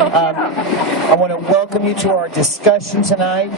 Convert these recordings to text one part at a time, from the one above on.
I want to welcome you to our discussion tonight,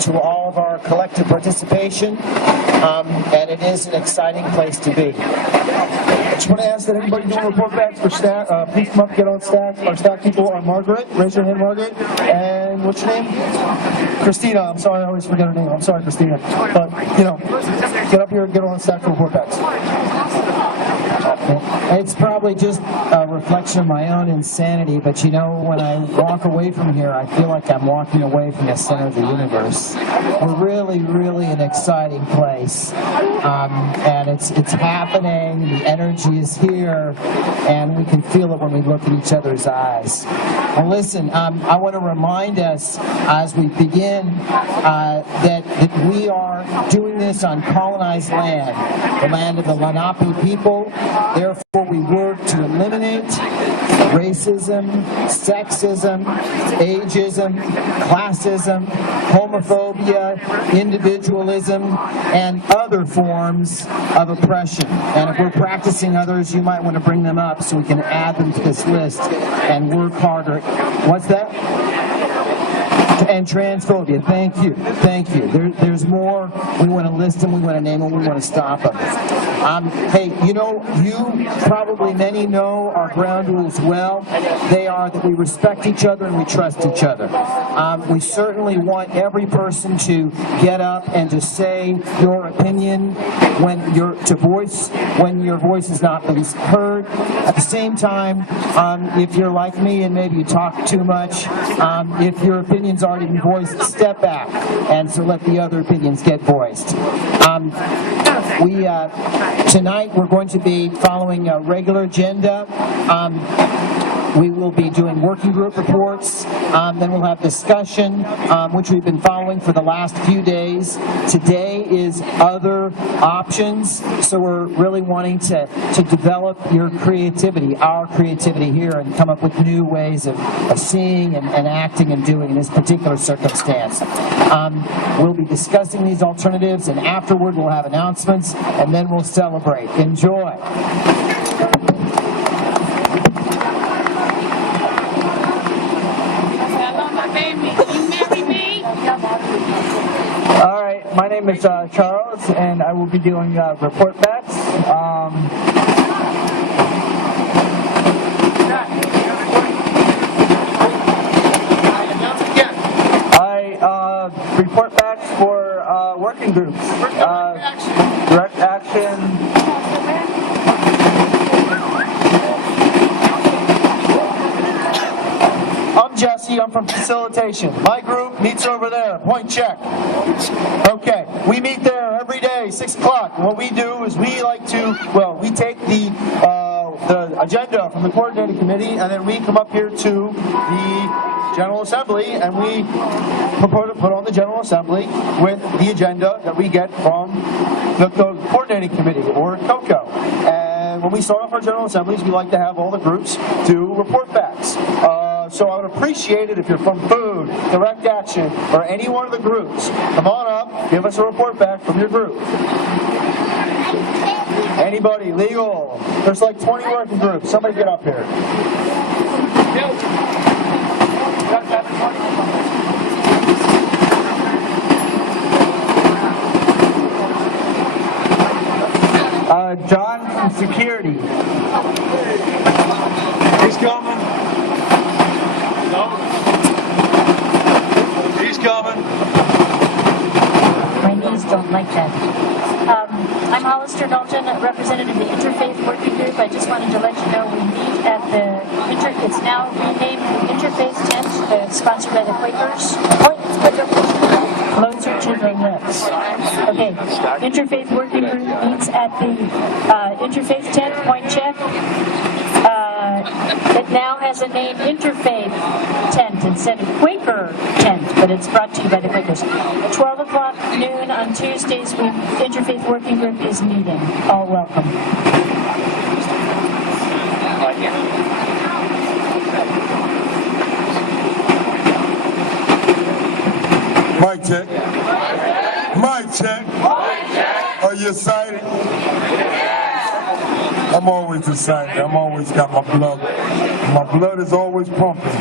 to all of our collective participation, and it is an exciting place to be. I just want to ask that everybody doing report backs for staff, please come up, get on staff. Our staff people are Margaret. Raise your hand, Margaret. And what's your name? Christina. I'm sorry, I always forget her name. I'm sorry, Christina. But, get up here and get on staff for report backs. It's probably just a reflection of my own insanity, but when I walk away from here, I feel like I'm walking away from the center of the universe. We're really, really an exciting place, and it's happening. The energy is here, and we can feel it when we look at each other's eyes. Well, listen, I want to remind us as we begin that we are doing this on colonized land, the land of the Lenape people. Therefore, we work to eliminate racism, sexism, ageism, classism, homophobia, individualism, and other forms of oppression. And if we're practicing others, you might want to bring them up so we can add them to this list and work harder. What's that? And transphobia. Thank you. There's more. We want to list them. We want to name them. We want to stop them. Hey, you probably many know our ground rules well. They are that we respect each other and we trust each other. We certainly want every person to get up and to say your opinion when your voice is not being heard. At the same time, if you're like me and maybe you talk too much, if your opinion's already been voiced, step back and so let the other opinions get voiced. Tonight we're going to be following a regular agenda. We will be doing working group reports, then we'll have discussion, which we've been following for the last few days. Today is other options, so we're really wanting to develop your creativity, our creativity here, and come up with new ways of seeing and acting and doing in this particular circumstance. We'll be discussing these alternatives, and afterward we'll have announcements, and then we'll celebrate. Enjoy. All right, my name is Charles, and I will be doing report backs. I report backs for working groups. Direct action. I'm Jesse, I'm from facilitation. My group meets over there, point check. Okay, we meet there every day, 6 o'clock. What we do is we take the agenda from the coordinating committee, and then we come up here to the General Assembly, and we put on the General Assembly with the agenda that we get from the coordinating committee, or COCO. And when we start off our General Assemblies, we like to have all the groups do report backs. So I would appreciate it if you're from food, direct action, or any one of the groups. Come on up, give us a report back from your group. Anybody, legal. There's like 20 working groups. Somebody get up here. John from security. He's coming. No. He's coming. My knees don't like that. I'm Hollister Dalton, representative of the Interfaith Working Group. I just wanted to let you know we meet at the it's now renamed the Interfaith Tent, sponsored by the Quakers. Closer to the lips. Okay, Interfaith Working Group meets at the Interfaith Tent, point check. It now has a name, Interfaith Tent, instead of Quaker Tent, but it's brought to you by the Quakers. 12 o'clock noon on Tuesdays, Interfaith Working Group is meeting. All welcome. Mic check. Mic check. Are you excited? I'm always excited. I'm always got my blood is always pumping.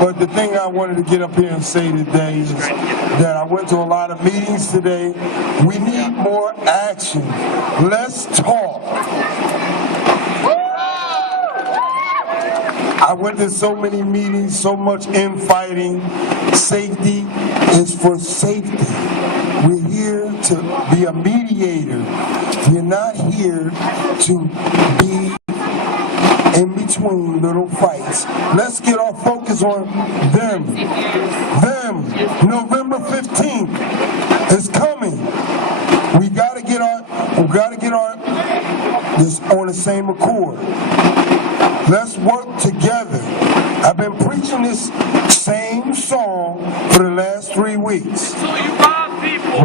But the thing I wanted to get up here and say today is that I went to a lot of meetings today. We need more action. Let's talk. I went to so many meetings, so much infighting. Safety is for safety. We're here to be a mediator. We're not here to be in between little fights. Let's get our focus on them. November 15th is coming. We gotta get our this on the same accord. Let's work together. I've been preaching this same song for the last 3 weeks.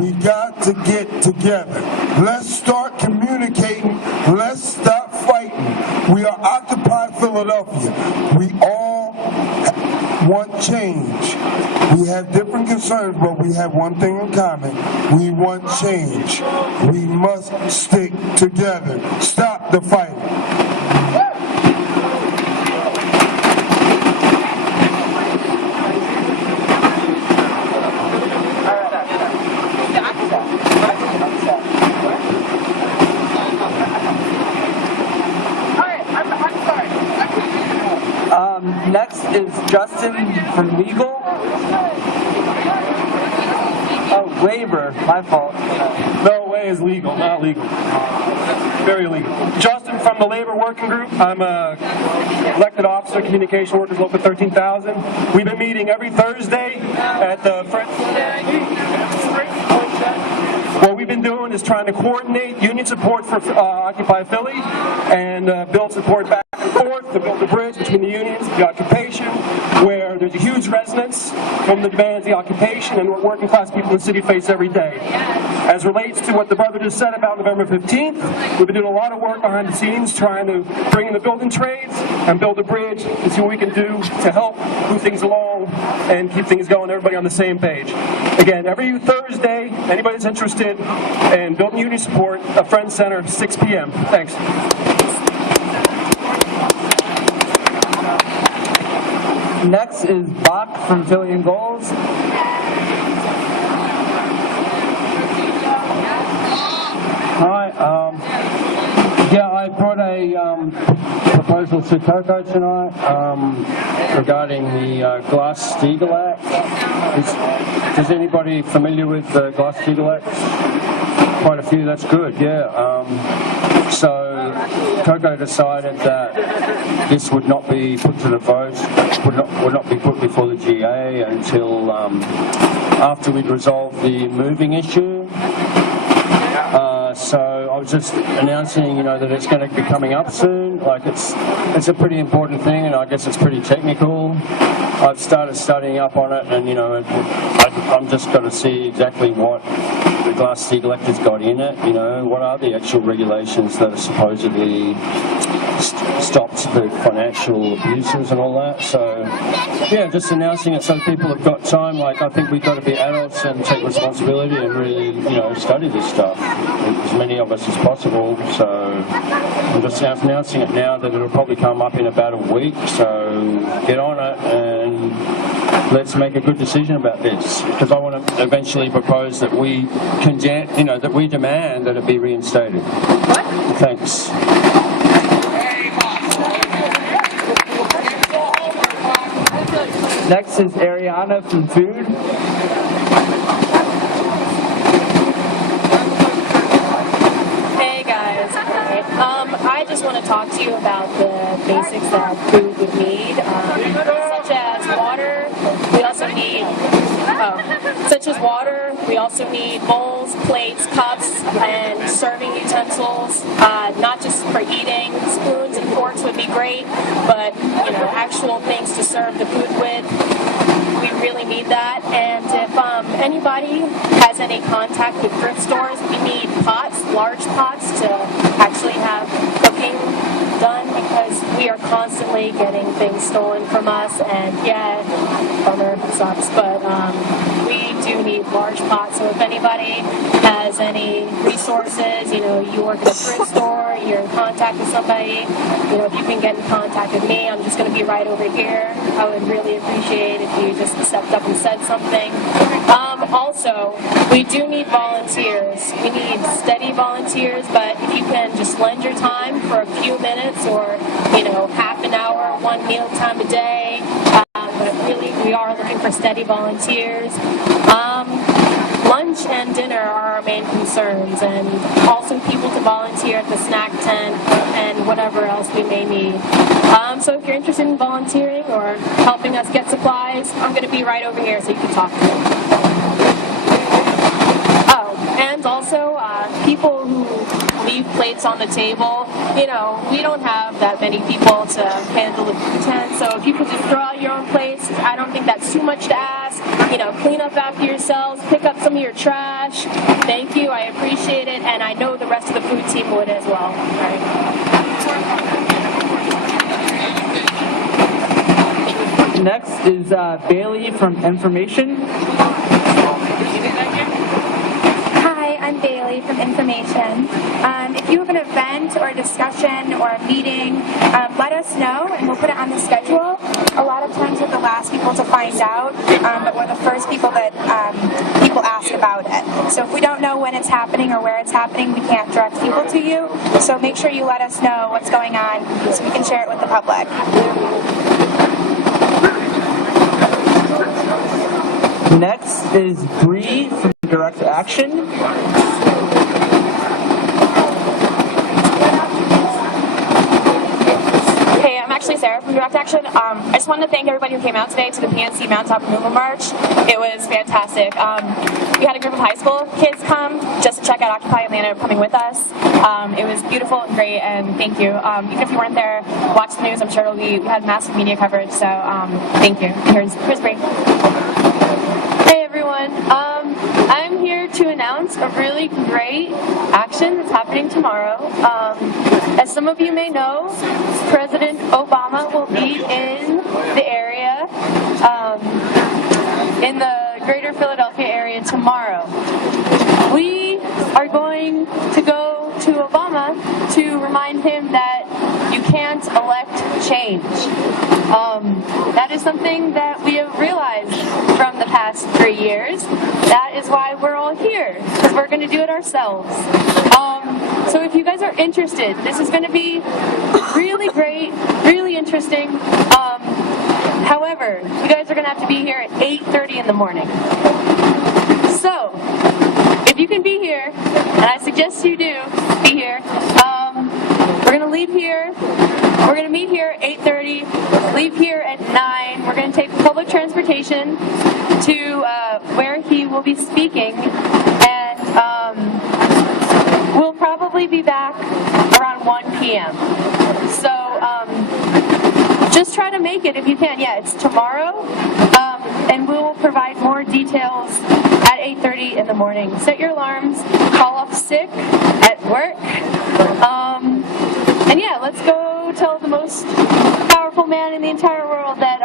We got to get together. Let's start communicating. Let's stop fighting. We are Occupy Philadelphia. We all want change. We have different concerns, but we have one thing in common. We want change. We must stick together. Stop the fighting. Next is Justin from Legal. Oh, labor, my fault. No way is legal, not legal. Very illegal. Justin from the Labor Working Group. I'm a elected officer, Communication Workers Local 13,000. We've been meeting every Thursday at the What we've been doing is trying to coordinate union support for Occupy Philly and build support back and forth to build a bridge between the unions, the occupation, where there's a huge resonance from the demands of the occupation and what working class people in the city face every day. As relates to what the brother just said about November 15th, we've been doing a lot of work behind the scenes trying to bring in the building trades and build a bridge and see what we can do to help move things along and keep things going, everybody on the same page. Again, every Thursday, anybody that's interested in building union support, a Friends Center, 6 p.m. Thanks. Next is Bach from Philly and Goals. Hi. Yeah, I brought a proposal to Coco tonight regarding the Glass-Steagall Act. Is anybody familiar with the Glass-Steagall Act? Quite a few, that's good, yeah. So Coco decided that this would not be put to the vote, would not be put before the GA until after we'd resolved the moving issue. So I was just announcing, that it's going to be coming up soon. Like it's a pretty important thing, and I guess it's pretty technical. I've started studying up on it, and I'm just going to see exactly what the Glass-Steagall Act has got in it. What are the actual regulations that are supposedly stops the financial abuses and all that. So yeah, just announcing it so people have got time. Like, I think we've got to be adults and take responsibility and really, study this stuff, as many of us as possible. So I'm just announcing it now that it'll probably come up in about a week. So get on it and let's make a good decision about this, because I want to eventually propose that we that we demand that it be reinstated. Thanks. Next is Ariana from Food. Hey guys, I just want to talk to you about the basics that food would need, such as water. We also need, We also need bowls, plates, cups, and serving utensils. Not just for eating. Spoons and forks would be great, but actual things to serve the food with. We really need that. And if anybody has any contact with thrift stores, we need pots, large pots, to actually have cooking done because we are constantly getting things stolen from us, and yeah, bummer, sucks, but we do need large pots. So if anybody has any resources, you know, you work at a thrift store, you're in contact with somebody, you know, if you can get in contact with me, I'm just going to be right over here. I would really appreciate if you just stepped up and said something. Also, we do need volunteers. We need steady volunteers, but if you can just lend your time for a few minutes or, you know, half an hour, one meal time a day, but really we are looking for steady volunteers. Lunch and dinner are our main concerns, and also people to volunteer at the snack tent and whatever else we may need. So if you're interested in volunteering or helping us get supplies, I'm going to be right over here so you can talk to me. Oh, and also people who leave plates on the table, you know, we don't have that many people to handle the food tent, so if you could just throw out your own plates, I don't think that's too much to ask. You know, clean up after yourselves, pick up some of your trash. Thank you, I appreciate it, and I know the rest of the food team would as well. All right. Next is Bailey from Information. Hi, I'm Bailey from Information. If you have an event or a discussion or a meeting, let us know and we'll put it on the schedule. A lot of times we're the last people to find out, but we're the first people that people ask about it. So if we don't know when it's happening or where it's happening, we can't direct people to you. So make sure you let us know what's going on so we can share it with the public. Next is Bree from Direct Action. Hey, I'm actually Sarah from Direct Action. I just wanted to thank everybody who came out today to the PNC Mountaintop Removal March. It was fantastic. We had a group of high school kids come just to check out Occupy Atlanta coming with us. It was beautiful and great, and thank you. Even if you weren't there, watch the news. I'm sure we had massive media coverage, so thank you. Here's Bree. Hey everyone, I'm here to announce a really great action that's happening tomorrow. As some of you may know, President Obama will be in the area, in the greater Philadelphia area tomorrow. We are going to go to Obama to remind him that you can't elect change. That is something that we have realized from the past 3 years. That is why we're all here, because we're going to do it ourselves. So if you guys are interested, this is going to be really great, really interesting. However, you guys are going to have to be here at 8:30 in the morning. So, if you can be here, and I suggest you do be here, we're going to leave here. We're going to meet here at 8:30, leave here at 9. We're going to take public transportation to where he will be speaking, and we'll probably be back around 1 p.m. So just try to make it if you can. Yeah, it's tomorrow, and we will provide more details at 8:30 in the morning. Set your alarms, call off sick at work, and yeah, let's go tell the most powerful man in the entire world that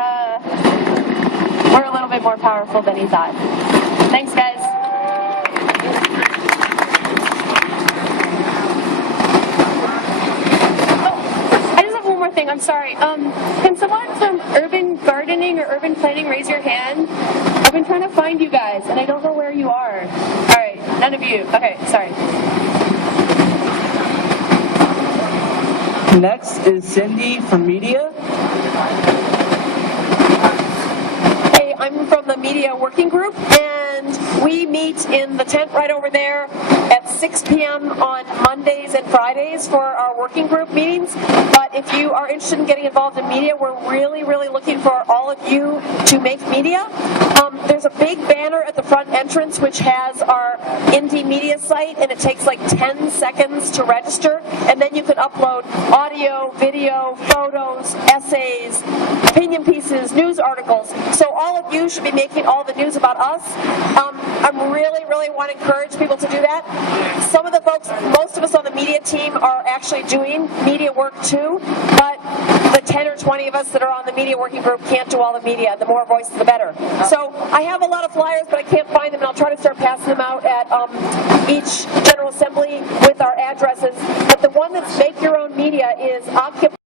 we're a little bit more powerful than he thought. Thanks, guys. I just have one more thing. I'm sorry. Can someone from Urban Gardening or Urban Planning raise your hand? I've been trying to find you guys, and I don't know where you are. All right, none of you. Okay, sorry. Next is Cindy from Media. Hey, I'm from the Media Working Group, and we meet in the tent right over there at 6 p.m. on Mondays and Fridays for our working group meetings. But if you are interested in getting involved in media, we're really, really looking for all of you to make media. There's a big banner at the front entrance which has our Indie Media site, and it takes like 10 seconds to register, and then you can upload audio, video, photos, essays, opinion pieces, news articles. So all of you should be making all the news about us. I'm really want to encourage people to do that. Some of the folks, most of us on the media team are actually doing media work too, but the 10 or 20 of us that are on the media working group can't do all the media. The more voices, the better. So I have a lot of flyers, but I can't find them, and I'll try to start passing them out at each General Assembly with our addresses. But the one that's Make Your Own Media is Occupy